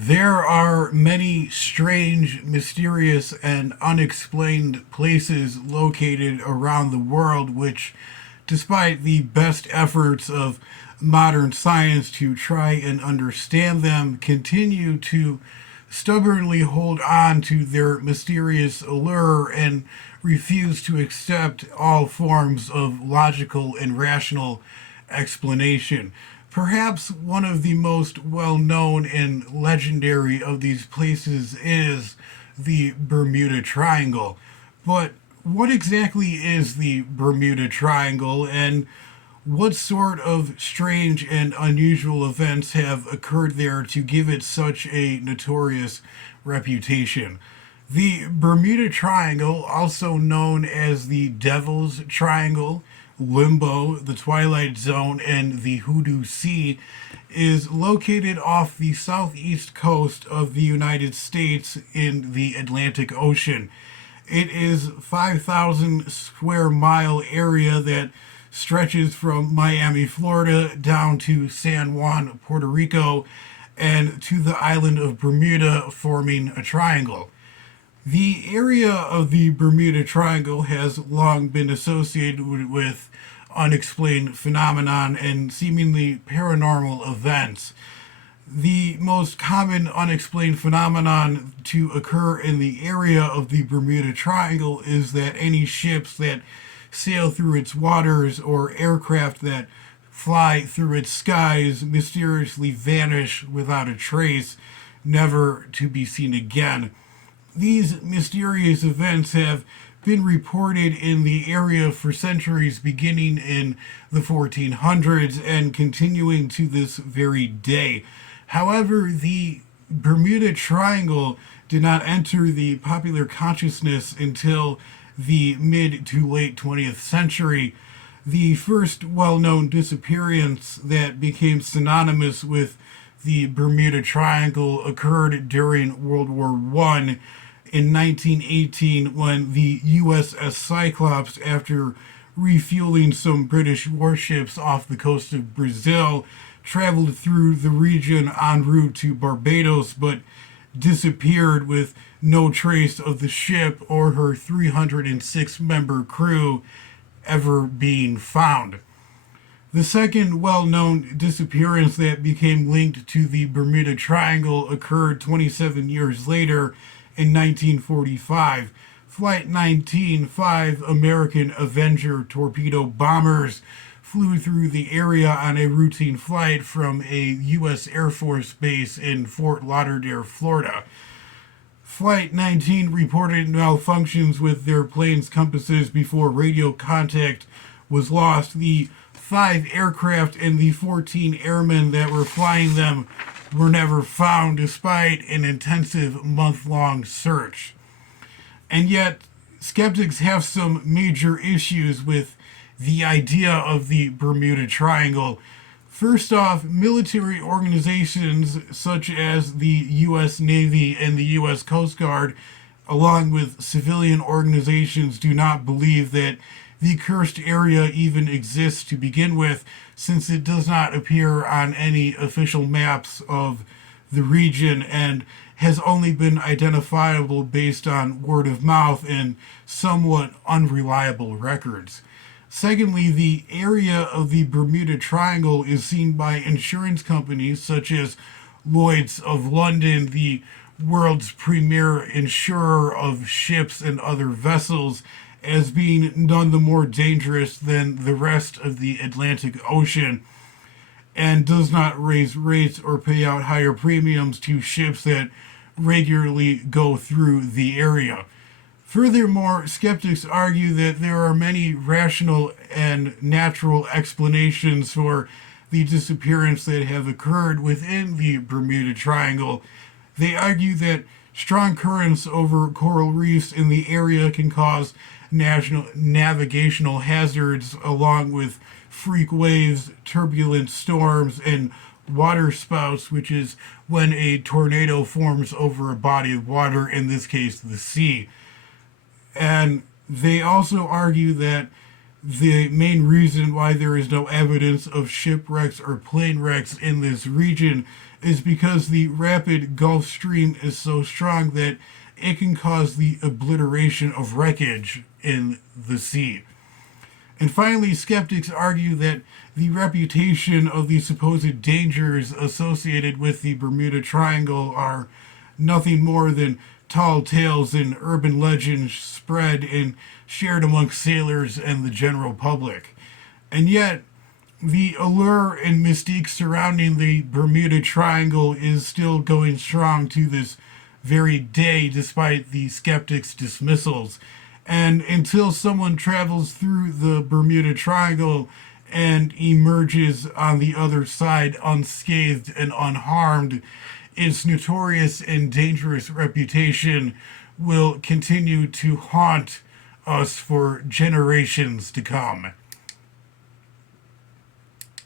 There are many strange, mysterious, and unexplained places located around the world which, despite the best efforts of modern science to try and understand them, continue to stubbornly hold on to their mysterious allure and refuse to accept all forms of logical and rational explanation. Perhaps one of the most well known and legendary of these places is the Bermuda Triangle. But what exactly is the Bermuda Triangle, and what sort of strange and unusual events have occurred there to give it such a notorious reputation? The Bermuda Triangle, also known as the Devil's Triangle, Limbo, the Twilight Zone, and the Hoodoo Sea, is located off the southeast coast of the United States in the Atlantic Ocean. It is 5,000 square mile area that stretches from Miami, Florida down to San Juan, Puerto Rico, and to the island of Bermuda, forming a triangle. The area of the Bermuda Triangle has long been associated with unexplained phenomenon and seemingly paranormal events. The most common unexplained phenomenon to occur in the area of the Bermuda Triangle is that any ships that sail through its waters or aircraft that fly through its skies mysteriously vanish without a trace, never to be seen again. These mysterious events have been reported in the area for centuries, beginning in the 1400s and continuing to this very day. However, the Bermuda Triangle did not enter the popular consciousness until the mid to late 20th century. The first well known disappearance that became synonymous with the Bermuda Triangle occurred during World War I in 1918 when the USS Cyclops, after refueling some British warships off the coast of Brazil, traveled through the region en route to Barbados but disappeared with no trace of the ship or her 306 member crew ever being found. The second well known disappearance that became linked to the Bermuda Triangle occurred 27 years later in 1945. Flight 19, five American Avenger torpedo bombers flew through the area on a routine flight from a U.S. Air Force base in Fort Lauderdale, Florida. Flight 19 reported malfunctions with their plane's compasses before radio contact was lost. The five aircraft and the 14 airmen that were flying them were never found despite an intensive month-long search. And yet, skeptics have some major issues with the idea of the Bermuda Triangle. First off, military organizations such as the U.S. Navy and the U.S. Coast Guard, along with civilian organizations, do not believe that the cursed area even exists to begin with, since it does not appear on any official maps of the region and has only been identifiable based on word of mouth and somewhat unreliable records. Secondly, the area of the Bermuda Triangle is seen by insurance companies such as Lloyd's of London, the world's premier insurer of ships and other vessels, as being none the more dangerous than the rest of the Atlantic Ocean, and does not raise rates or pay out higher premiums to ships that regularly go through the area. Furthermore, skeptics argue that there are many rational and natural explanations for the disappearance that have occurred within the Bermuda Triangle. They argue that strong currents over coral reefs in the area can cause navigational hazards, along with freak waves, turbulent storms, and water spouts, which is when a tornado forms over a body of water, in this case, the sea. And they also argue that the main reason why there is no evidence of shipwrecks or plane wrecks in this region is because the rapid Gulf Stream is so strong that it can cause the obliteration of wreckage in the sea. And finally, skeptics argue that the reputation of the supposed dangers associated with the Bermuda Triangle are nothing more than tall tales and urban legends spread and shared amongst sailors and the general public. And yet, the allure and mystique surrounding the Bermuda Triangle is still going strong to this very day, despite the skeptics' dismissals. And until someone travels through the Bermuda Triangle and emerges on the other side unscathed and unharmed, its notorious and dangerous reputation will continue to haunt us for generations to come.